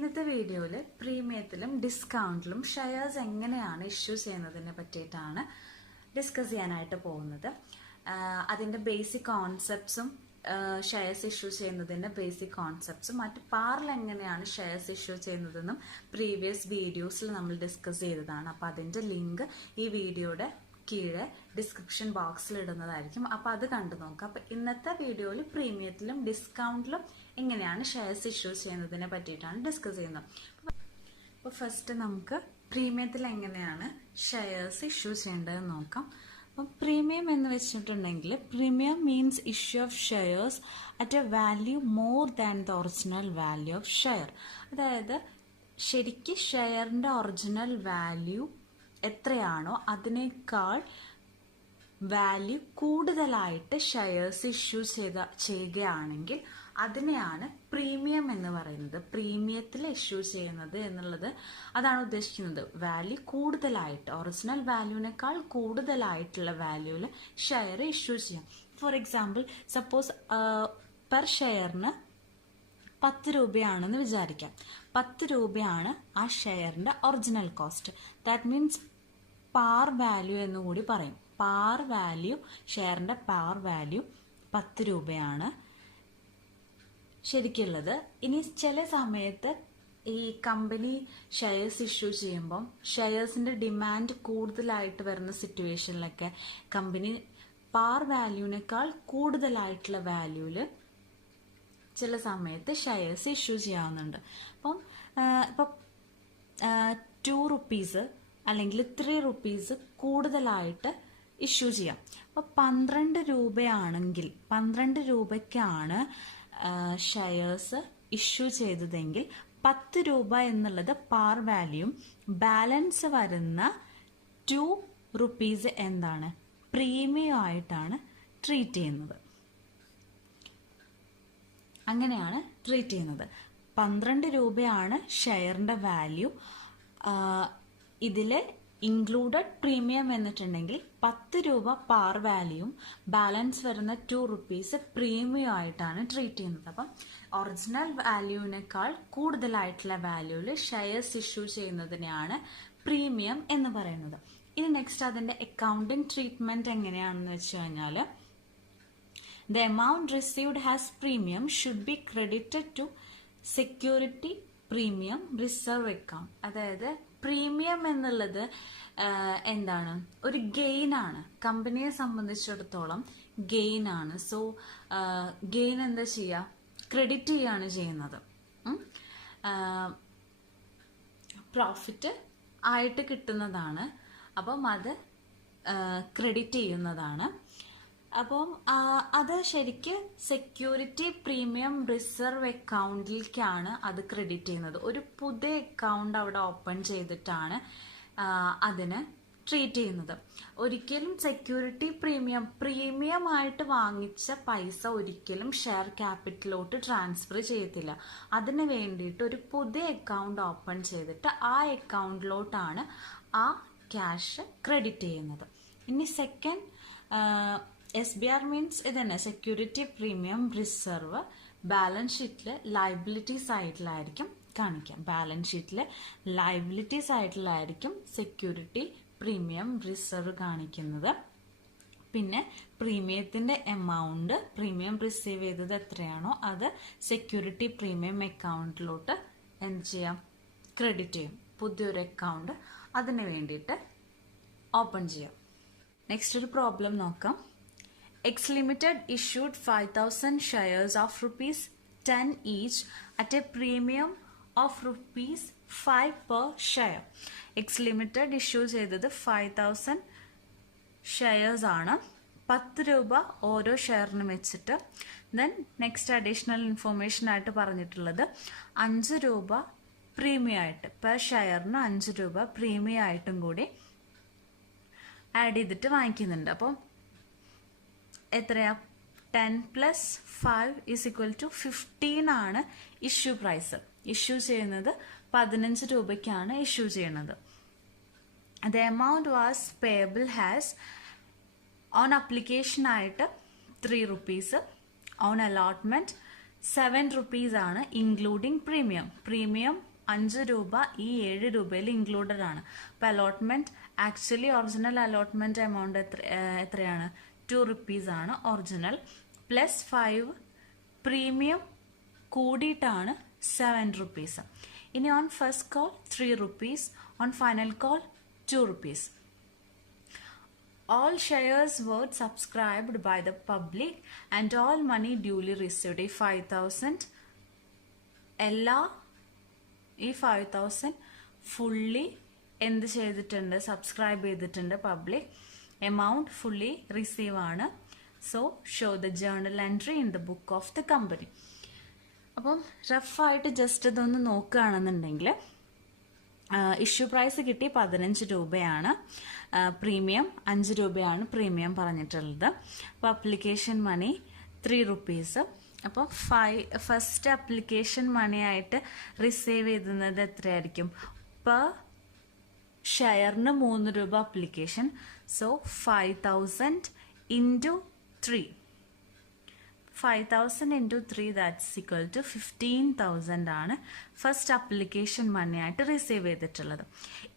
ഇന്നത്തെ വീഡിയോയിൽ പ്രീമിയത്തിലും ഡിസ്കൗണ്ടിലും ഷെയർസ് എങ്ങനെയാണ് ഇഷ്യൂ ചെയ്യുന്നതിനെ പറ്റിയിട്ടാണ് ഡിസ്കസ് ചെയ്യാനായിട്ട് പോകുന്നത്. അതിൻ്റെ ബേസിക് കോൺസെപ്റ്റ്സും ഷെയർസ് ഇഷ്യൂ ചെയ്യുന്നതിൻ്റെ ബേസിക് കോൺസെപ്റ്റ്സും മറ്റ് പാറിൽ എങ്ങനെയാണ് ഷെയർസ് ഇഷ്യൂ ചെയ്യുന്നതെന്നും പ്രീവിയസ് വീഡിയോസിൽ നമ്മൾ ഡിസ്കസ് ചെയ്തതാണ്. അപ്പോൾ അതിൻ്റെ ലിങ്ക് ഈ വീഡിയോയുടെ കീഴെ ഡിസ്ക്രിപ്ഷൻ ബോക്സിൽ ഇടുന്നതായിരിക്കും. അപ്പോൾ അത് കണ്ടു നോക്കാം. അപ്പോൾ ഇന്നത്തെ വീഡിയോയിൽ പ്രീമിയത്തിലും ഡിസ്കൗണ്ടിലും എങ്ങനെയാണ് ഷെയർസ് ഇഷ്യൂ ചെയ്യുന്നതിനെ പറ്റിയിട്ടാണ് ഡിസ്കസ് ചെയ്യുന്നത്. അപ്പോൾ ഫസ്റ്റ് നമുക്ക് പ്രീമിയത്തിൽ എങ്ങനെയാണ് ഷെയർസ് ഇഷ്യൂ ചെയ്യേണ്ടതെന്ന് നോക്കാം. അപ്പം പ്രീമിയം എന്ന് വെച്ചിട്ടുണ്ടെങ്കിൽ premium means issue of shares at A value more than the original value of share. അതായത് ശരിക്ക് ഷെയറിൻ്റെ ഒറിജിനൽ വാല്യൂ എത്രയാണോ അതിനേക്കാൾ വാല്യൂ കൂടുതലായിട്ട് ഷെയർസ് ഇഷ്യൂ ചെയ്യുകയാണെങ്കിൽ അതിനെയാണ് പ്രീമിയം എന്ന് പറയുന്നത്. പ്രീമിയത്തിൽ ഇഷ്യൂ ചെയ്യുന്നത് എന്നുള്ളത് അതാണ് ഉദ്ദേശിക്കുന്നത്. വാല്യൂ കൂടുതലായിട്ട് ഒറിജിനൽ വാല്യൂവിനേക്കാൾ കൂടുതലായിട്ടുള്ള വാല്യൂവിൽ ഷെയർ ഇഷ്യൂ ചെയ്യാം. ഫോർ എക്സാമ്പിൾ, സപ്പോസ് പെർ ഷെയറിന് 10 രൂപയാണെന്ന് വിചാരിക്കാം. 10 രൂപയാണ് ആ ഷെയറിന്റെ original cost. That means par value എന്ന് കൂടി പറയും. പാർ വാല്യൂ, ഷെയറിന്റെ പാർ വാല്യൂ 10 രൂപയാണ് ശരിക്കുള്ളത്. ഇനി ചില സമയത്ത് ഈ കമ്പനി ഷെയർസ് ഇഷ്യൂ ചെയ്യുമ്പം ഷെയർസിന്റെ ഡിമാൻഡ് കൂടുതലായിട്ട് വരുന്ന സിറ്റുവേഷനിലൊക്കെ കമ്പനി പാർ വാല്യൂവിനേക്കാൾ കൂടുതലായിട്ടുള്ള വാല്യൂവില് ചില സമയത്ത് ഷെയർസ് ഇഷ്യൂ ചെയ്യാവുന്നുണ്ട്. ഇപ്പം 2 റുപ്പീസ് അല്ലെങ്കിൽ 3 റുപ്പീസ് കൂടുതലായിട്ട് ഇഷ്യൂ ചെയ്യാം. അപ്പോൾ 12 രൂപയാണെങ്കിൽ 12 രൂപയ്ക്കാണ് ഷെയർസ് ഇഷ്യൂ ചെയ്തതെങ്കിൽ 10 രൂപ എന്നുള്ളത് പാർ വാല്യൂയും ബാലൻസ് വരുന്ന 2 റുപ്പീസ് എന്താണ് പ്രീമിയം ആയിട്ടാണ് ട്രീറ്റ് ചെയ്യുന്നത്. അങ്ങനെയാണ് ട്രീറ്റ് ചെയ്യുന്നത്. 12 രൂപയാണ് ഷെയറിന്റെ വാല്യൂ. ഇതിൽ ഇൻക്ലൂഡഡ് പ്രീമിയം എന്നിട്ടുണ്ടെങ്കിൽ 10 രൂപ പാർ വാല്യൂയും ബാലൻസ് വരുന്ന 2 റുപ്പീസ് പ്രീമിയം ആയിട്ടാണ് ട്രീറ്റ് ചെയ്യുന്നത്. അപ്പം ഒറിജിനൽ വാല്യൂവിനേക്കാൾ കൂടുതലായിട്ടുള്ള വാല്യൂവിൽ ഷെയർസ് ഇഷ്യൂ ചെയ്യുന്നതിനെയാണ് പ്രീമിയം എന്ന് പറയുന്നത്. ഇനി നെക്സ്റ്റ് അതിന്റെ അക്കൗണ്ടിങ് ട്രീറ്റ്മെന്റ് എങ്ങനെയാണെന്ന് വെച്ച് കഴിഞ്ഞാൽ the amount received as premium should be credited to security premium reserve account. അതായത് പ്രീമിയം എന്നുള്ളത് എന്താണ്, ഒരു ഗെയിൻ ആണ്. കമ്പനിയെ സംബന്ധിച്ചിടത്തോളം ഗെയിൻ ആണ്. സോ ഗെയിൻ എന്താ ചെയ്യുക, ക്രെഡിറ്റ് ചെയ്യാണ് ചെയ്യുന്നത്. പ്രോഫിറ്റ് ആയിട്ട് കിട്ടുന്നതാണ്. അപ്പം അത് ക്രെഡിറ്റ് ചെയ്യുന്നതാണ്. അപ്പം അത് ശരിക്ക് സെക്യൂരിറ്റി പ്രീമിയം റിസർവ് അക്കൗണ്ടിലേക്കാണ് അത് ക്രെഡിറ്റ് ചെയ്യുന്നത്. ഒരു പുതിയ അക്കൗണ്ട് അവിടെ ഓപ്പൺ ചെയ്തിട്ടാണ് അതിന് ട്രീറ്റ് ചെയ്യുന്നത്. ഒരിക്കലും സെക്യൂരിറ്റി പ്രീമിയം ആയിട്ട് വാങ്ങിച്ച പൈസ ഒരിക്കലും ഷെയർ ക്യാപിറ്റലോട്ട് ട്രാൻസ്ഫർ ചെയ്യത്തില്ല. അതിന് വേണ്ടിയിട്ട് ഒരു പുതിയ അക്കൗണ്ട് ഓപ്പൺ ചെയ്തിട്ട് ആ അക്കൗണ്ടിലോട്ടാണ് ആ ക്യാഷ് ക്രെഡിറ്റ് ചെയ്യുന്നത്. ഇനി സെക്കൻഡ് SBR മീൻസ് ഇതന്നെ, സെക്യൂരിറ്റി പ്രീമിയം റിസർവ്. ബാലൻസ് ഷീറ്റിൽ ലയബിലിറ്റി സൈഡിലായിരിക്കും കാണിക്കാം. ബാലൻസ് ഷീറ്റിൽ ലയബിലിറ്റി സൈഡിലായിരിക്കും സെക്യൂരിറ്റി പ്രീമിയം റിസർവ് കാണിക്കുന്നത്. പിന്നെ പ്രീമിയത്തിന്റെ എമൗണ്ട്, പ്രീമിയം റിസീവ് ചെയ്തത് എത്രയാണോ അത് സെക്യൂരിറ്റി പ്രീമിയം അക്കൗണ്ടിലോട്ട് എന്ത് ചെയ്യാം, ക്രെഡിറ്റ് ചെയ്യും. പുതിയൊരു അക്കൗണ്ട് അതിന് വേണ്ടിയിട്ട് ഓപ്പൺ ചെയ്യാം. നെക്സ്റ്റ് ഒരു പ്രോബ്ലം നോക്കാം. X Limited issued 5,000 shares of ₹10 each at a premium of ₹5 per share. X Limited issue ചെയ്തത് 5,000 ഷെയർസ് ആണ്. 10 രൂപ ഓരോ ഷെയറിനും വെച്ചിട്ട്. ദെൻ നെക്സ്റ്റ് അഡീഷണൽ ഇൻഫോർമേഷൻ ആയിട്ട് പറഞ്ഞിട്ടുള്ളത് 5 രൂപ പ്രീമിയം ആയിട്ട്, പെർ ഷെയറിന് 5 രൂപ പ്രീമിയം ആയിട്ടും കൂടി ആഡ് ചെയ്തിട്ട് വാങ്ങിക്കുന്നുണ്ട്. അപ്പം എത്രയാ, 10 + 5 = 15 ആണ് ഇഷ്യൂ പ്രൈസ്. ഇഷ്യൂ ചെയ്യുന്നത് 15 രൂപയ്ക്കാണ് ഇഷ്യൂ ചെയ്യുന്നത്. The amount was payable has on application ആയിട്ട് 3 റുപ്പീസ്, ഓൺ അലോട്ട്മെന്റ് 7 റുപ്പീസ് ആണ്, ഇൻക്ലൂഡിങ് പ്രീമിയം. പ്രീമിയം 5 രൂപ ഈ 7 രൂപയിൽ ഇൻക്ലൂഡഡ് ആണ്. അപ്പോൾ allotment actually original allotment amount എത്രയാണ്? 2 rupees ആണ് ഒറിജിനൽ, പ്ലസ് 5 പ്രീമിയം കൂടിയിട്ടാണ് 7 rupees. ഇനി on first call 3 rupees, on final call 2 rupees. All shares were subscribed by the public and all money duly received. 5,000 ഈ 5,000 fully എന്ത് ചെയ്തിട്ടുണ്ട്? Subscribe ചെയ്തിട്ടുണ്ട് public. Amount fully receive ആണ്. So show the journal entry in the book of the company. അപ്പം റഫായിട്ട് just ഇതൊന്ന് നോക്കുകയാണെന്നുണ്ടെങ്കിൽ issue price കിട്ടി 15 രൂപയാണ്. പ്രീമിയം 5 രൂപയാണ് പ്രീമിയം പറഞ്ഞിട്ടുള്ളത്. അപ്പോൾ അപ്ലിക്കേഷൻ മണി 3 rupees. അപ്പോൾ ഫസ്റ്റ് അപ്ലിക്കേഷൻ മണി ആയിട്ട് റിസീവ് ചെയ്യുന്നത് എത്രയായിരിക്കും? പെർ ഷെയറിന് 3 രൂപ application. So 5,000 into 3. 5,000 into 3 that's equal to 15,000 ആണ് ഫസ്റ്റ് അപ്ലിക്കേഷൻ മണി ആയിട്ട് റിസീവ് ചെയ്തിട്ടുള്ളത്.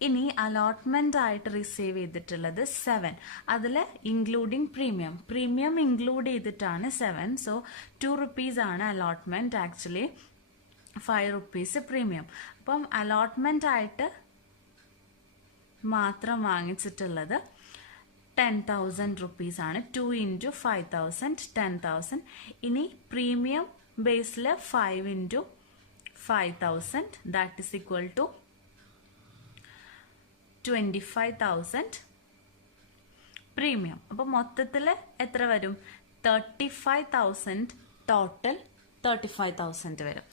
ഇനി അലോട്ട്മെന്റ് ആയിട്ട് റിസീവ് ചെയ്തിട്ടുള്ളത് 7. അതിൽ ഇൻക്ലൂഡിങ് പ്രീമിയം ഇൻക്ലൂഡ് ചെയ്തിട്ടാണ് 7. സോ 2 rupees ആണ് അലോട്ട്മെന്റ്, ആക്ച്വലി 5 rupees പ്രീമിയം. അപ്പം അലോട്ട്മെന്റ് ആയിട്ട് മാത്രം വാങ്ങിച്ചിട്ടുള്ളത് 10,000 rupees ആണ്. 2 into 5,000 10,000. ഇനി പ്രീമിയം ബേസിൽ 5 into 5,000 that is equal to 25,000 premium. അപ്പോൾ മൊത്തത്തിൽ എത്ര വരും? 35,000 ടോട്ടൽ 35,000 വരും.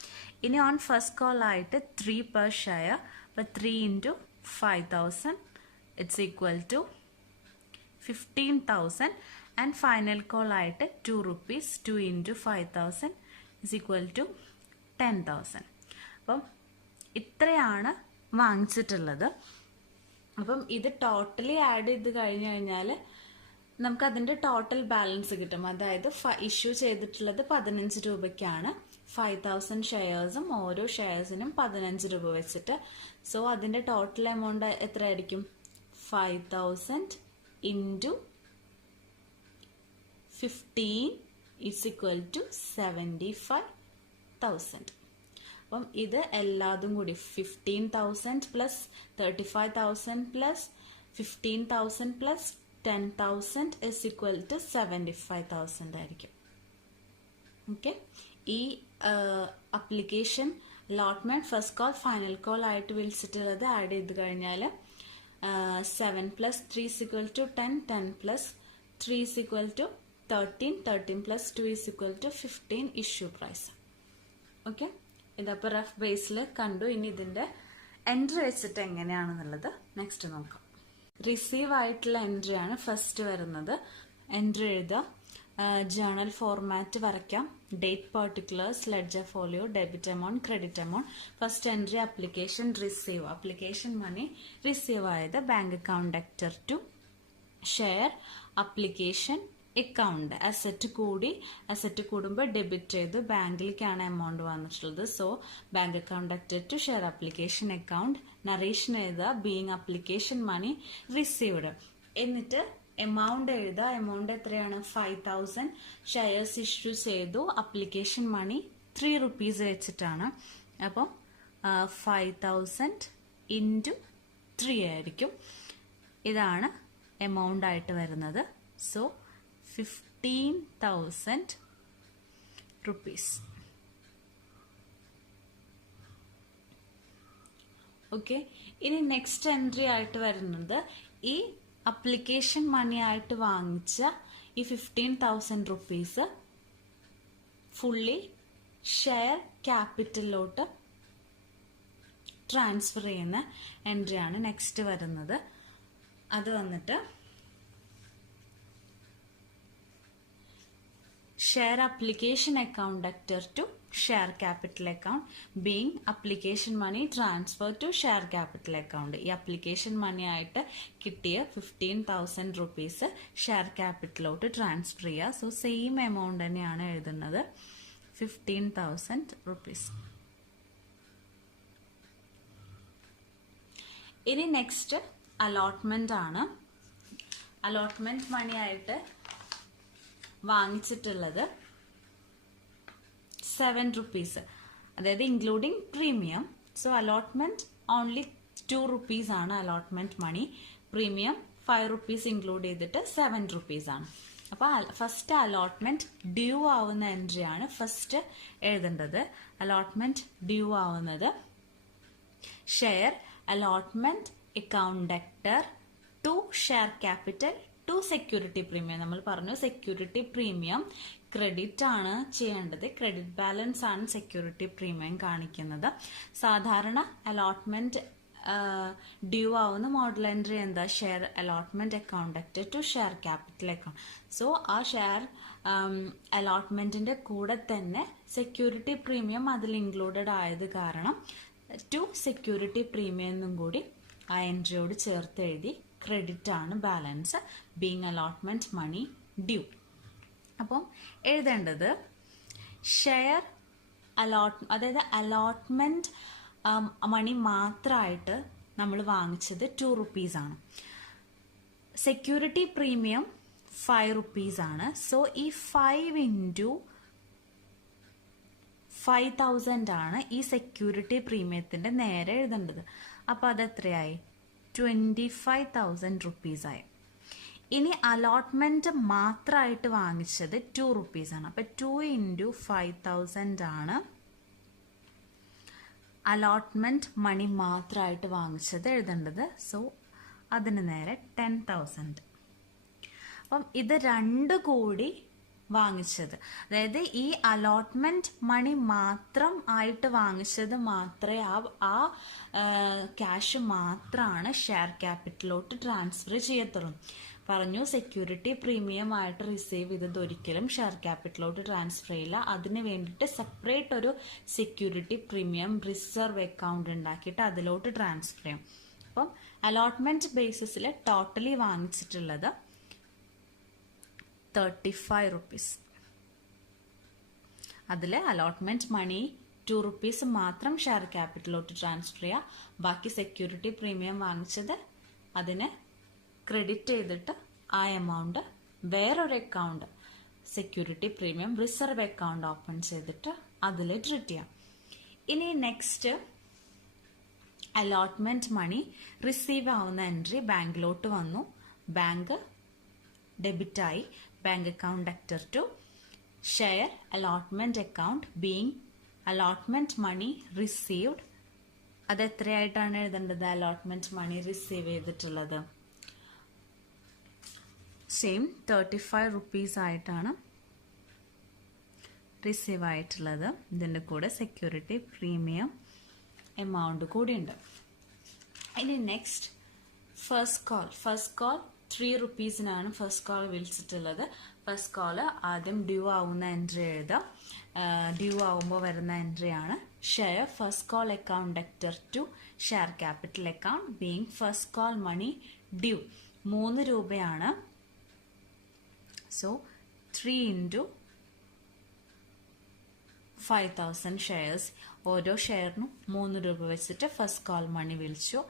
ഇനി ഓൺ ഫസ്റ്റ് കോൾ ആയിട്ട് 3 per share. അപ്പോൾ 3 into 5,000 it's equal to 15,000 and final call ആയിട്ട് 2 rupees. 2 into 5,000 is equal to 10,000. അപ്പം ഇത്രയാണ് വാങ്ങിച്ചിട്ടുള്ളത്. അപ്പം ഇത് ടോട്ടലി ആഡ് ചെയ്ത് കഴിഞ്ഞു കഴിഞ്ഞാൽ നമുക്ക് അതിൻ്റെ ടോട്ടൽ ബാലൻസ് കിട്ടും. അതായത് ഇഷ്യൂ ചെയ്തിട്ടുള്ളത് 15 രൂപയ്ക്കാണ്. 5,000 ഷെയർസും ഓരോ ഷെയർസിനും 15 രൂപ വെച്ചിട്ട്. സോ അതിൻ്റെ ടോട്ടൽ എമൗണ്ട് എത്രയായിരിക്കും? 5,000 into 15 is equal to 75,000. അപ്പം ഇത് എല്ലാതും കൂടി 15,000 plus 35,000 plus 15,000 plus 10,000 is equal to 75,000 ആയിരിക്കും. ഓക്കെ, ഈ application allotment first call final call ആയിട്ട് വിളിച്ചിട്ടുള്ളത് ആഡ് ചെയ്ത് കഴിഞ്ഞാൽ 7 plus 3 is equal to 10, 10 plus 3 is equal to 13, 13 plus 2 is equal to 15 issue price. Okay, ഇതപ്പോൾ റഫ് ബേസിൽ കണ്ടു. ഇനി ഇതിൻ്റെ എൻട്രി വെച്ചിട്ട് എങ്ങനെയാണെന്നുള്ളത് നെക്സ്റ്റ് നോക്കാം. റിസീവ് ആയിട്ടുള്ള എൻട്രിയാണ് ഫസ്റ്റ് വരുന്നത്. എൻട്രി എഴുതുക, ജേണൽ ഫോർമാറ്റ് വരയ്ക്കാം, date particulars, ledger folio, debit amount, credit amount. First entry application receive, application money receive ആയത് bank account debtor to share application account. Asset കൂടി, അസറ്റ് കൂടുമ്പോൾ ഡെബിറ്റ് ചെയ്ത് ബാങ്കിലേക്കാണ് എമൗണ്ട് വന്നിട്ടുള്ളത്. So bank account debtor to share application account. Narration എഴുതുക, being application money received. എന്നിട്ട് amount എഴുതുക. Amount എത്രയാണ്? 5,000 ഷെയർസ് ഇഷ്യൂ ചെയ്തു. അപ്ലിക്കേഷൻ മണി 3 rupees വെച്ചിട്ടാണ്. അപ്പോൾ 5,000 into 3 ആയിരിക്കും. ഇതാണ് എമൗണ്ട് ആയിട്ട് വരുന്നത്. So 15,000 rupees. ഓക്കെ, ഇനി നെക്സ്റ്റ് എൻട്രി ആയിട്ട് വരുന്നത് ഈ അപ്ലിക്കേഷൻ മണി ആയിട്ട് വാങ്ങിച്ച ഈ 15,000 rupees ഫുള്ളി ഷെയർ ക്യാപിറ്റലിലോട്ട് ട്രാൻസ്ഫർ ചെയ്യുന്ന എൻട്രിയാണ് നെക്സ്റ്റ് വരുന്നത്. അത് വന്നിട്ട് share application account debtor to share capital account, being application money transfer to share capital account. ഈ അപ്ലിക്കേഷൻ മണി ആയിട്ട് കിട്ടിയ 15,000 rupees ഷെയർ ക്യാപിറ്റലിലോട്ട് ട്രാൻസ്ഫർ ചെയ്യുക. സോ സെയിം എമൗണ്ട് തന്നെയാണ് എഴുതുന്നത്, 15,000 rupees. ഇനി നെക്സ്റ്റ് അലോട്ട്മെന്റ് ആണ്. അലോട്ട്മെന്റ് മണി ആയിട്ട് വാങ്ങിച്ചിട്ടുള്ളത് 7 rupees, അതായത് including premium. So allotment only 2 rupees ആണ് allotment money. Premium 5 rupees include ചെയ്തിട്ട് 7 rupees ആണ്. അപ്പൊ ഫസ്റ്റ് അലോട്ട്മെന്റ് ഡ്യൂ ആവുന്ന എൻട്രി ആണ് ഫസ്റ്റ് എഴുതേണ്ടത്. അലോട്ട്മെന്റ് ഡ്യൂ ആവുന്നത് share allotment account debtor to share capital to security premium. നമ്മൾ പറഞ്ഞു സെക്യൂരിറ്റി പ്രീമിയം ക്രെഡിറ്റ് ആണ് ചെയ്യേണ്ടത്. ക്രെഡിറ്റ് ബാലൻസ് ആണ് സെക്യൂരിറ്റി പ്രീമിയം കാണിക്കുന്നത്. സാധാരണ അലോട്ട്മെന്റ് ഡ്യൂ ആവുന്ന മോഡൽ എൻട്രി എന്താ? Share allotment account debtor to share capital account. So ആ ഷെയർ അലോട്ട്മെന്റിന്റെ കൂടെ തന്നെ സെക്യൂരിറ്റി പ്രീമിയം അതിൽ ഇൻക്ലൂഡഡ് ആയത് കാരണം ടു സെക്യൂരിറ്റി പ്രീമിയം എന്നും കൂടി ആ എൻട്രിയോട് ചേർത്ത് എഴുതി. ക്രെഡിറ്റ് ആണ് balance being allotment money due. അപ്പം എഴുതേണ്ടത് ഷെയർ അതായത് അലോട്ട്മെന്റ് മണി മാത്രമായിട്ട് നമ്മൾ വാങ്ങിച്ചത് 2 rupees ആണ്. സെക്യൂരിറ്റി പ്രീമിയം 5 rupees ആണ്. സോ ഈ 5 into 5,000 ആണ് ഈ സെക്യൂരിറ്റി പ്രീമിയത്തിന്റെ നേരെ എഴുതേണ്ടത്. അപ്പൊ അത് എത്രയായി? 25,000 rupees ആയി. ഇനി അലോട്ട്മെന്റ് മാത്രമായിട്ട് വാങ്ങിച്ചത് 2 rupees ആണ്. അപ്പൊ 2 into 5,000 ആണ് അലോട്ട്മെന്റ് മണി മാത്രമായിട്ട് വാങ്ങിച്ചത് എഴുതേണ്ടത്. സോ അതിന് നേരെ 10,000. അപ്പം ഇത് രണ്ട് കൂടി വാങ്ങിച്ചത്, അതായത് ഈ അലോട്ട്മെന്റ് മണി മാത്രം ആയിട്ട് വാങ്ങിച്ചത് മാത്രമേ ആ ക്യാഷ് മാത്രമാണ് ഷെയർ ക്യാപിറ്റലോട്ട് ട്രാൻസ്ഫർ ചെയ്യത്തുള്ളൂ. പറഞ്ഞു സെക്യൂരിറ്റി പ്രീമിയം ആയിട്ട് റിസീവ് ചെയ്തത് ഒരിക്കലും ഷെയർ ക്യാപിറ്റലോട്ട് ട്രാൻസ്ഫർ ചെയ്യില്ല. അതിന് വേണ്ടിയിട്ട് സെപ്പറേറ്റ് ഒരു സെക്യൂരിറ്റി പ്രീമിയം റിസർവ് അക്കൗണ്ട് ഉണ്ടാക്കിയിട്ട് അതിലോട്ട് ട്രാൻസ്ഫർ ചെയ്യും. അപ്പം അലോട്ട്മെന്റ് ബേസിസിൽ ടോട്ടലി വാങ്ങിച്ചിട്ടുള്ളത് 35 rupees. അതിൽ അലോട്ട്മെന്റ് മണി 2 rupees മാത്രം ഷെയർ ക്യാപിറ്റലോട്ട് ട്രാൻസ്ഫർ ചെയ്യുക. ബാക്കി സെക്യൂരിറ്റി പ്രീമിയം വാങ്ങിച്ചത് അതിന് ക്രെഡിറ്റ് ചെയ്തിട്ട് ആ എമൗണ്ട് വേറൊരു account security premium reserve account open ചെയ്തിട്ട് അതിൽ ട്രീറ്റ് ചെയ്യാം. ഇനി നെക്സ്റ്റ് അലോട്ട്മെന്റ് മണി റിസീവ് ആവുന്ന എൻട്രി ബാങ്കിലോട്ട് വന്നു. ബാങ്ക് ഡെബിറ്റ് ആയി. Bank account debtor to share allotment account being allotment money received. അത് എത്രയായിട്ടാണ് എഴുതേണ്ടത്? അലോട്ട്മെന്റ് മണി റിസീവ് ചെയ്തിട്ടുള്ളത് സെയിം 35 rupees ആയിട്ടാണ് റിസീവ് ആയിട്ടുള്ളത്. ഇതിൻ്റെ കൂടെ സെക്യൂരിറ്റി പ്രീമിയം എമൗണ്ട് കൂടിയുണ്ട്. ഇനി നെക്സ്റ്റ് ഫസ്റ്റ് കോൾ 3 rupeesനാണ് ഫസ്റ്റ് കോൾ വിളിച്ചിട്ടുള്ളത്. ഫസ്റ്റ് കോള് ആദ്യം ഡ്യൂ ആവുന്ന എൻട്രി എഴുതാം. ഡ്യൂ ആവുമ്പോൾ വരുന്ന എൻട്രിയാണ് share first call account debtor to share capital account being first call money due. 3 രൂപയാണ്. So 3 into 5,000 shares. ഓരോ ഷെയറിനും 3 രൂപ വെച്ചിട്ട് ഫസ്റ്റ് കോൾ മണി വിളിച്ചു.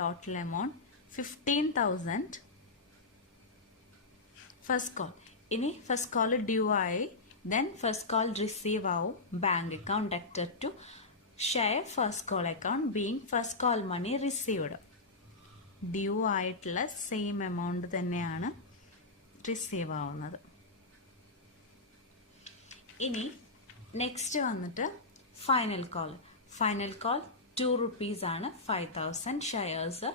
Total amount 15,000 first call. ഇനി ഫസ്റ്റ് കോൾ ഡ്യൂ ആയി. ദെൻ ഫസ്റ്റ് കോൾ റിസീവ് ആവും. Bank account debtor to share first call account being first call money received. Due ആയിട്ടുള്ള same amount തന്നെയാണ് റിസീവ് ആവുന്നത്. ഇനി next വന്നിട്ട് final call. 2 rupees ആണ്. 5,000 shares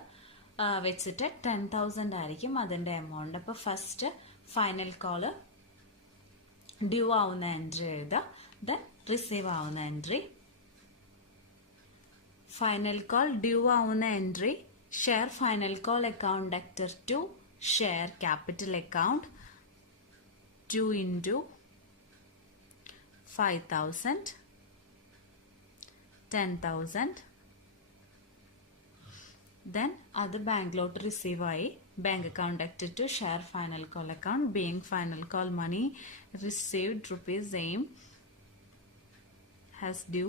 വെച്ചിട്ട് 10,000 ആയിരിക്കും അതിൻ്റെ എമൗണ്ട്. അപ്പോൾ ഫസ്റ്റ് ഫൈനൽ കോള് ഡ്യൂ ആവുന്ന എൻട്രി എഴുതുക. ദെൻ റിസീവ് ആവുന്ന എൻട്രി. ഫൈനൽ കോൾ ഡ്യൂ ആവുന്ന entry share final call account debtor to share capital account 2 into 5,000 10,000. Then അത് ബാങ്കിലോട്ട് റിസീവ് ആയി. Bank account debtor to share final call account being final call money received rupees same has due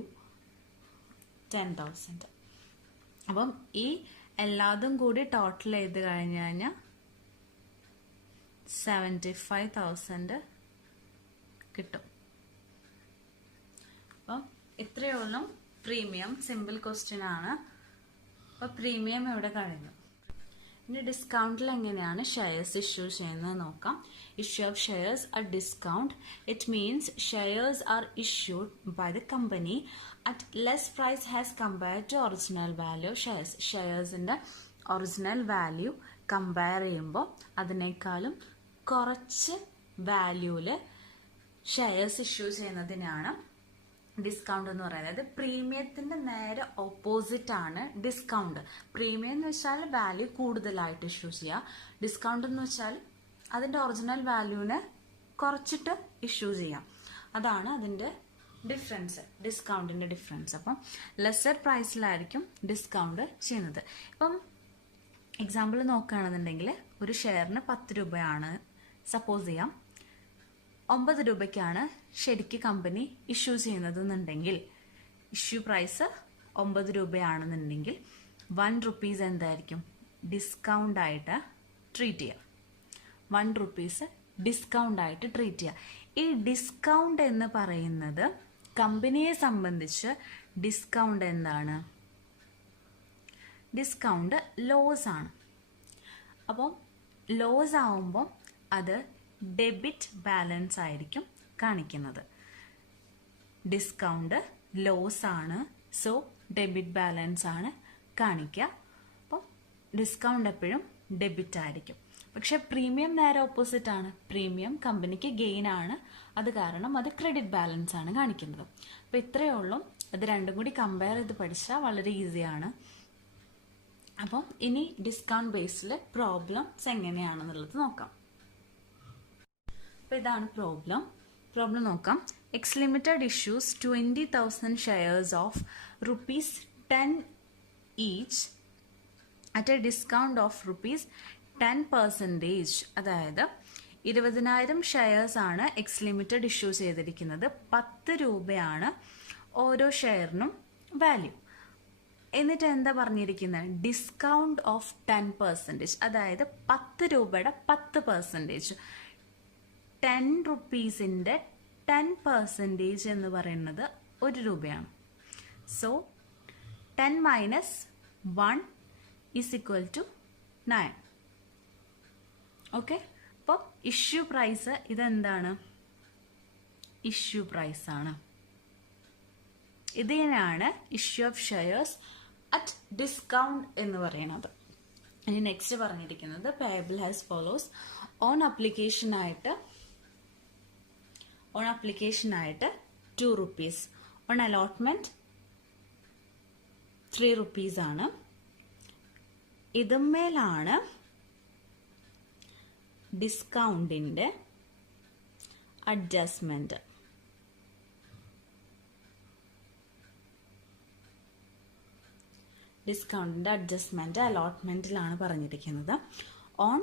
10,000. അപ്പം ഈ എല്ലാതും കൂടി total ചെയ്ത് കഴിഞ്ഞ് കഴിഞ്ഞാൽ 75,000 കിട്ടും. അപ്പം ഇത്രയേ ഉള്ളൂ പ്രീമിയം. സിമ്പിൾ ക്വസ്റ്റ്യൻ ആണ്. അപ്പൊ പ്രീമിയം ഇവിടെ കഴിഞ്ഞു. ഇനി ഡിസ്കൗണ്ടിൽ എങ്ങനെയാണ് ഷെയർസ് ഇഷ്യൂ ചെയ്യുന്നത് നോക്കാം. Issue of shares at discount. It means shares are issued by the company at less price has compared to original value of shares. ഷെയർസിന്റെ ഒറിജിനൽ വാല്യൂ കമ്പയർ ചെയ്യുമ്പോൾ അതിനേക്കാളും കുറച്ച് വാല്യൂല് ഷെയർസ് ഇഷ്യൂ ചെയ്യുന്നതിനാണ് ഡിസ്കൗണ്ട് എന്ന് പറയുന്നത്. അതായത് പ്രീമിയത്തിന്റെ നേരെ ഓപ്പോസിറ്റ് ആണ് ഡിസ്കൗണ്ട്. പ്രീമിയം എന്ന് വെച്ചാൽ വാല്യൂ കൂടുതലായിട്ട് ഇഷ്യൂ ചെയ്യുക. ഡിസ്കൗണ്ട് എന്ന് വെച്ചാൽ അതിന്റെ ഒറിജിനൽ വാല്യൂവിനെ കുറച്ചിട്ട് ഇഷ്യൂ ചെയ്യാം. അതാണ് അതിന്റെ ഡിഫറൻസ്, ഡിസ്കൗണ്ടിന്റെ ഡിഫറൻസ്. അപ്പം ലെസർ പ്രൈസിലായിരിക്കും ഡിസ്കൗണ്ട് ചെയ്യുന്നത്. ഇപ്പം എക്സാമ്പിൾ നോക്കുകയാണെന്നുണ്ടെങ്കിൽ ഒരു ഷെയറിന് 10 രൂപയാണ് സപ്പോസ് ചെയ്യാം. 9 രൂപയ്ക്കാണ് ശരിക്ക് കമ്പനി ഇഷ്യൂ ചെയ്യുന്നതെന്നുണ്ടെങ്കിൽ, ഇഷ്യൂ പ്രൈസ് 9 രൂപയാണെന്നുണ്ടെങ്കിൽ 1 റുപ്പീസ് എന്തായിരിക്കും ഡിസ്കൗണ്ട് ആയിട്ട് ട്രീറ്റ് ചെയ്യുക. 1 റുപ്പീസ് ഡിസ്കൗണ്ട് ആയിട്ട് ട്രീറ്റ് ചെയ്യുക. ഈ ഡിസ്കൗണ്ട് എന്ന് പറയുന്നത് കമ്പനിയെ സംബന്ധിച്ച് ഡിസ്കൗണ്ട് എന്താണ്? ഡിസ്കൗണ്ട് ലോസ് ആണ്. അപ്പം ലോസ് ആവുമ്പോൾ അത് ഡെബിറ്റ് ബാലൻസ് ആയിരിക്കും കാണിക്കുന്നത്. ഡിസ്കൗണ്ട് ലോസ് ആണ്, സോ ഡെബിറ്റ് ബാലൻസ് ആണ് കാണിക്കുക. അപ്പം ഡിസ്കൗണ്ട് എപ്പോഴും ഡെബിറ്റ് ആയിരിക്കും. പക്ഷെ പ്രീമിയം നേരെ ഓപ്പോസിറ്റ് ആണ്. പ്രീമിയം കമ്പനിക്ക് ഗെയിൻ ആണ്, അത് കാരണം അത് ക്രെഡിറ്റ് ബാലൻസ് ആണ് കാണിക്കുന്നത്. അപ്പം ഇത്രയേ ഉള്ളൂ. അത് രണ്ടും കൂടി കമ്പയർ ചെയ്ത് പഠിച്ചാൽ വളരെ ഈസിയാണ്. അപ്പം ഇനി ഡിസ്കൗണ്ട് ബേസിൽ പ്രോബ്ലംസ് എങ്ങനെയാണെന്നുള്ളത് നോക്കാം. അപ്പോൾ ഇതാണ് പ്രോബ്ലം നോക്കാം. X limited issues 20,000 shares of ₹10 each at A discount of ₹10%. അതായത് 20,000 ഷെയർസ് ആണ് എക്സ് ലിമിറ്റഡ് ഇഷ്യൂ ചെയ്തിരിക്കുന്നത്. 10 രൂപയാണ് ഓരോ ഷെയറിനും വാല്യൂ. എന്നിട്ട് എന്താ പറഞ്ഞിരിക്കുന്നത്? Discount of 10%. അതായത് 10 രൂപയുടെ 10%. 10 റുപ്പീസിന്റെ 10% എന്ന് പറയുന്നത് 1 രൂപയാണ്. So 10 minus 1 is equal to 9. Okay. അപ്പോൾ ഇഷ്യൂ പ്രൈസ് ഇതെന്താണ്? ഇഷ്യൂ പ്രൈസ് ആണ്. ഇതിനാണ് issue of shares at discount എന്ന് പറയുന്നത്. ഇനി നെക്സ്റ്റ് പറഞ്ഞിരിക്കുന്നത് payable as follows. On application ആയിട്ട് 2 റുപ്പീസ്. ഓൺ അലോട്ട്മെന്റ് 3 റുപ്പീസ് ആണ്. ഇതുമേലാണ് ഡിസ്കൗണ്ടിന്റെ അഡ്ജസ്റ്റ്മെന്റ്. ഡിസ്കൗണ്ടിന്റെ അഡ്ജസ്റ്റ്മെന്റ് അലോട്ട്മെന്റിലാണ് പറഞ്ഞിരിക്കുന്നത്. On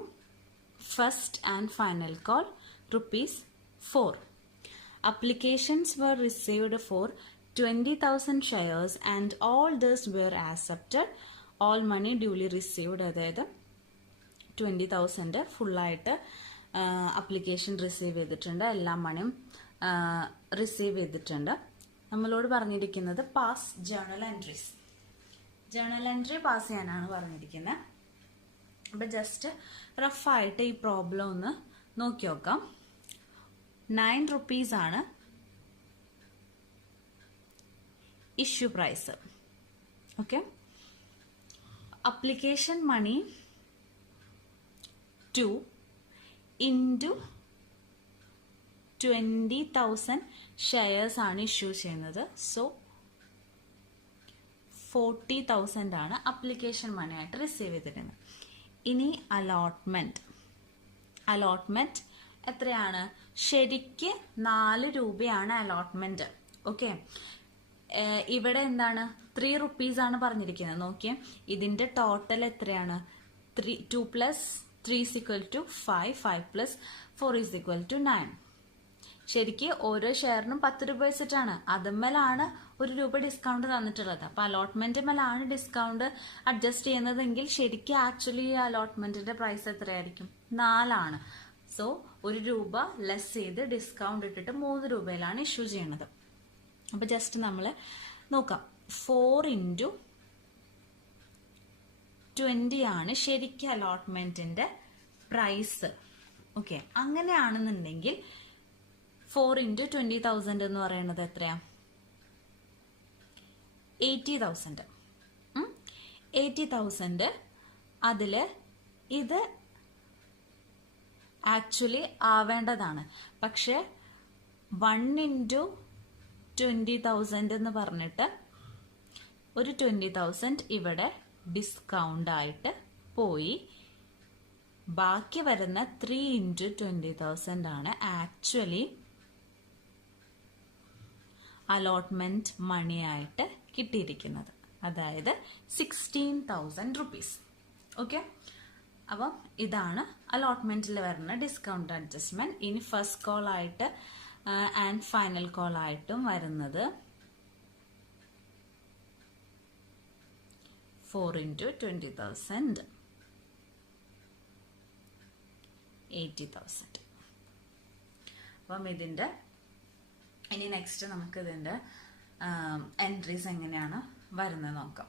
first and final call ₹4. Applications were received for 20,000 shares and all this were accepted. All money duly received. അതായത് 20,000 ഫുള്ളായിട്ട് application receive ചെയ്തിട്ടുണ്ട്. എല്ലാ മണിയും receive ചെയ്തിട്ടുണ്ട്. നമ്മളോട് പറഞ്ഞിരിക്കുന്നത് pass journal entries. Journal entry pass ചെയ്യാനാണ് പറഞ്ഞിരിക്കുന്നത്. അപ്പം ജസ്റ്റ് റഫായിട്ട് ഈ പ്രോബ്ലം ഒന്ന് നോക്കി നോക്കാം. 9 റുപ്പീസ് ആണ് issue price. Okay. Application money 2 into 20,000 shares ആണ് ഇഷ്യൂ ചെയ്യുന്നത്. സോ 40,000 ആണ് അപ്ലിക്കേഷൻ മണി ആയിട്ട് റിസീവ് ചെയ്തിരുന്നത്. ഇനി അലോട്ട്മെന്റ് എത്രയാണ്? ശരിക്ക് 4 രൂപയാണ് അലോട്ട്മെന്റ്. ഓക്കെ. ഇവിടെ എന്താണ് 3 റുപ്പീസ് ആണ് പറഞ്ഞിരിക്കുന്നത്. നോക്കിയേ, ഇതിന്റെ ടോട്ടൽ എത്രയാണ്? 2 + 3 = 5, 5 + 4 = 9. ശരിക്ക് ഓരോ ഷെയറിനും 10 രൂപ വെച്ചിട്ടാണ്. അതുമ്മലാണ് 1 രൂപ ഡിസ്കൗണ്ട് തന്നിട്ടുള്ളത്. അപ്പൊ അലോട്ട്മെന്റ് മേലാണ് ഡിസ്കൗണ്ട് അഡ്ജസ്റ്റ് ചെയ്യുന്നതെങ്കിൽ ശരിക്കും ആക്ച്വലി ഈ അലോട്ട്മെന്റിന്റെ പ്രൈസ് എത്രയായിരിക്കും? 4 സോ 1 രൂപ ലെസ് ചെയ്ത് ഡിസ്കൗണ്ട് ഇട്ടിട്ട് 3 രൂപയിലാണ് ഇഷ്യൂ ചെയ്യണത്. അപ്പൊ ജസ്റ്റ് നമ്മൾ നോക്കാം. 4 × 20 ആണ് ശരിക്കും അലോട്ട്മെന്റിന്റെ പ്രൈസ്. ഓക്കെ, അങ്ങനെയാണെന്നുണ്ടെങ്കിൽ 4 × 20,000 എന്ന് പറയുന്നത് എത്രയാ? 80,000. 80,000. അതില് ഇത് ആക്ച്വലി ആവേണ്ടതാണ്. പക്ഷെ 1 × 20,000 എന്ന് പറഞ്ഞിട്ട് ഒരു 20,000 ഇവിടെ ഡിസ്കൗണ്ട് ആയിട്ട് പോയി. ബാക്കി വരുന്ന 3 × 20,000 ആണ് ആക്ച്വലി അലോട്ട്മെന്റ് മണി ആയിട്ട് കിട്ടിയിരിക്കുന്നത്. അതായത് 16,000 rupees. ഓക്കെ, അപ്പം ഇതാണ് അലോട്ട്മെന്റിൽ വരുന്ന ഡിസ്കൗണ്ട് അഡ്ജസ്റ്റ്മെന്റ്. ഇനി ഫസ്റ്റ് കോൾ ആയിട്ട് ആൻഡ് ഫൈനൽ കോൾ ആയിട്ടും വരുന്നത് 4 × 20,000 80,000. അപ്പം ഇതിന്റെ ഇനി നെക്സ്റ്റ് നമുക്ക് ഇതിന്റെ എൻട്രീസ് എങ്ങനെയാണ് വരുന്നത് നോക്കാം.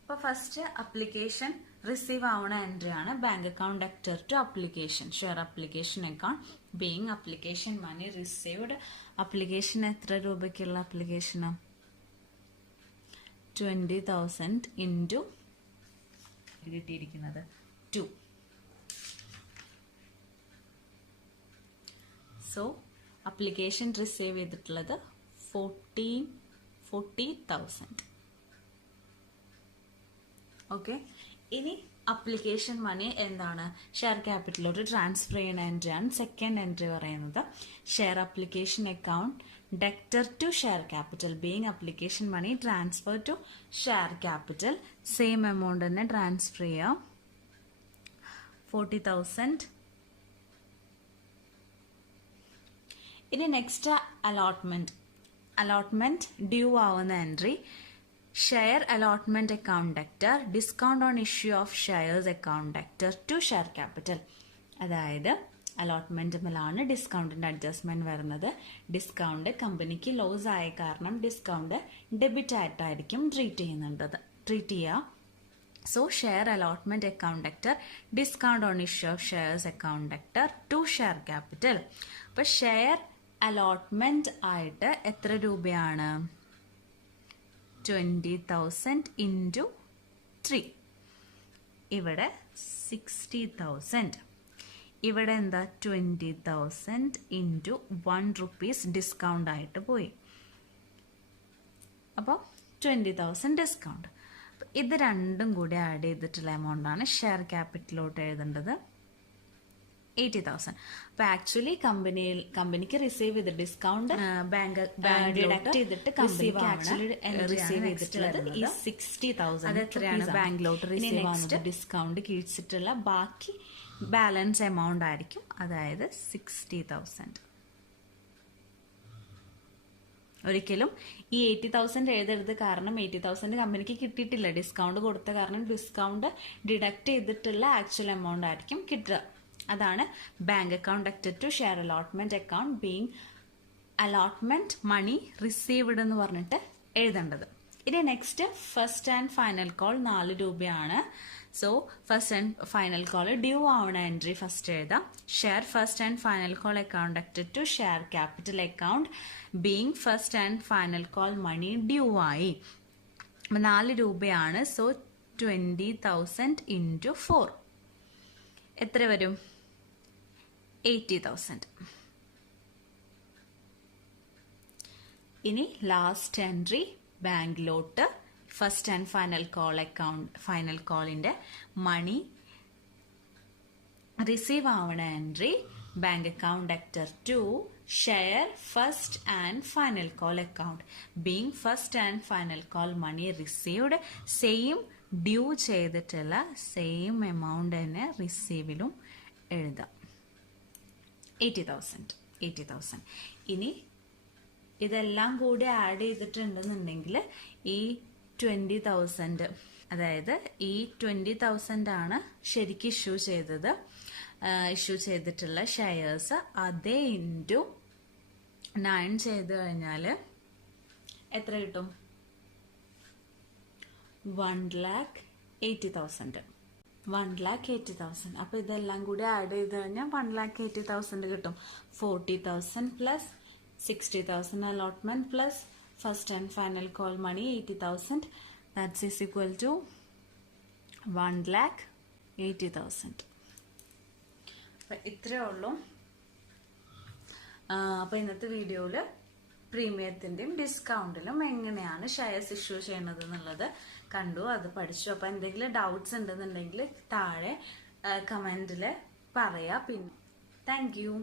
അപ്പൊ ഫസ്റ്റ് അപ്ലിക്കേഷൻ റിസീവ് ആവുന്ന എൻട്രി ആണ് bank account debtor to application share application account being application money received. Application എത്ര രൂപയ്ക്കുള്ള അപ്ലിക്കേഷനാ? 20,000 ഇൻറ്റു കിട്ടിയിരിക്കുന്നത് 2. സോ അപ്ലിക്കേഷൻ റിസീവ് ചെയ്തിട്ടുള്ളത് 40,000. ഓക്കെ, ഇനി അപ്ലിക്കേഷൻ മണി എന്താണ്? ഷെയർ ക്യാപിറ്റലോട്ട് ട്രാൻസ്ഫർ ചെയ്യുന്ന എൻട്രി ആണ് സെക്കൻഡ് എൻട്രി പറയുന്നത്. Share application account debtor to share capital being application money transfer to share capital. Same amount തന്നെ ട്രാൻസ്ഫർ ചെയ്യാം. 40,000. ഇനി നെക്സ്റ്റ് അലോട്ട്മെന്റ് ഡ്യൂ ആവുന്ന entry share allotment account debtor discount on issue of shares account debtor to share capital. അതായത് allotment മേലാണ് ഡിസ്കൗണ്ടിന്റെ adjustment വരുന്നത്. Discount കമ്പനിക്ക് loss ആയ കാരണം ഡിസ്കൗണ്ട് ഡെബിറ്റ് ആയിട്ടായിരിക്കും ട്രീറ്റ് ചെയ്യുക. So share allotment account debtor discount on issue of shares account debtor to share capital. അപ്പൊ ഷെയർ അലോട്ട്മെന്റ് ആയിട്ട് എത്ര രൂപയാണ്? 20,000 ഇൻറ്റു 3. ഇവിടെ 60,000. ഇവിടെ എന്താ? 20,000 ഇൻറ്റു 1 rupees ഡിസ്കൗണ്ട് ആയിട്ട് പോയി. അപ്പോൾ 20,000 ഡിസ്കൗണ്ട്. ഇത് രണ്ടും കൂടി ആഡ് ചെയ്തിട്ടുള്ള എമൗണ്ട് ആണ് ഷെയർ ക്യാപിറ്റലോട്ട് എഴുതേണ്ടത് 80,000. അപ്പൊ ആക്ച്വലി കമ്പനിക്ക് റിസീവ് ചെയ്ത ഡിസ്കൗണ്ട് ബാങ്ക് ഡിഡക്ട് ചെയ്തിട്ട് കമ്പനിക്ക് ആക്ച്വലി റിസീവ് ചെയ്തിട്ടുള്ളത് ഈ 60,000. അത് എത്രയാണ് ബാങ്കിലോട്ട് റിസീവ് ആവുന്നത്? ഡിസ്കൗണ്ട് കിഴിച്ചിട്ടുള്ള ബാക്കി ബാലൻസ് എമൗണ്ട് ആയിരിക്കും. അതായത് 60,000. ഒരിക്കലും ഈ 80,000 എഴുതരുത്. കാരണം 80,000 കമ്പനിക്ക് കിട്ടിയിട്ടില്ല. ഡിസ്കൗണ്ട് കൊടുത്ത കാരണം ഡിസ്കൗണ്ട് ഡിഡക്ട് ചെയ്തിട്ടുള്ള ആക്ച്വൽ എമൗണ്ട് ആയിരിക്കും കിട്ടുക. അതാണ് bank account debtor to share allotment account being allotment money received എന്ന് പറഞ്ഞിട്ട് എഴുതേണ്ടത്. ഇനി next first and final call 4 രൂപയാണ്. So first and final call due ആവണ എൻട്രി ഫസ്റ്റ് എഴുതാം. Share first and final call account debtor to share capital account being first and final call money due ആയി. 4 രൂപയാണ്. So 20,000 into 4 എത്ര വരും? 80,000. ഇനി last entry ബാങ്കിലോട്ട് first and final call account final കോളിന്റെ money receive ആവണ entry bank account debtor to share first and final call account being first and final call money received. Same due ചെയ്തിട്ടുള്ള same amount തന്നെ റിസീവിലും എഴുതാം. 80,000. 80,000. ഇനി ഇതെല്ലാം കൂടി ആഡ് ചെയ്തിട്ടുണ്ടെന്നുണ്ടെങ്കിൽ ഈ 20,000, അതായത് ഈ 20,000 ആണ് ശരിക്കും ഇഷ്യൂ ചെയ്തിട്ടുള്ള ഷെയർസ്. അതേ ഇൻറ്റു 9 ചെയ്ത് കഴിഞ്ഞാൽ എത്ര കിട്ടും? 1,80,000. 1,80,000. അപ്പൊ ഇതെല്ലാം കൂടി ആഡ് ചെയ്ത് കഴിഞ്ഞാൽ 1,80,000 കിട്ടും. 40,000 plus 60,000 allotment plus first and final call money 80,000. That is equal to 1,80,000. അപ്പം ഇത്രയേ ഉള്ളൂ. അപ്പോൾ ഇന്നത്തെ വീഡിയോയിൽ പ്രീമിയത്തിൻ്റെയും ഡിസ്കൗണ്ടിലും എങ്ങനെയാണ് ഷെയർസ് ഇഷ്യൂ ചെയ്യുന്നത് എന്നുള്ളത് കണ്ടു, അത് പഠിച്ചു. അപ്പോൾ എന്തെങ്കിലും ഡൗട്ട്സ് ഉണ്ടെന്നുണ്ടെങ്കിൽ താഴെ കമൻറ്റിൽ പറയാം. പിന്നെ താങ്ക് യു.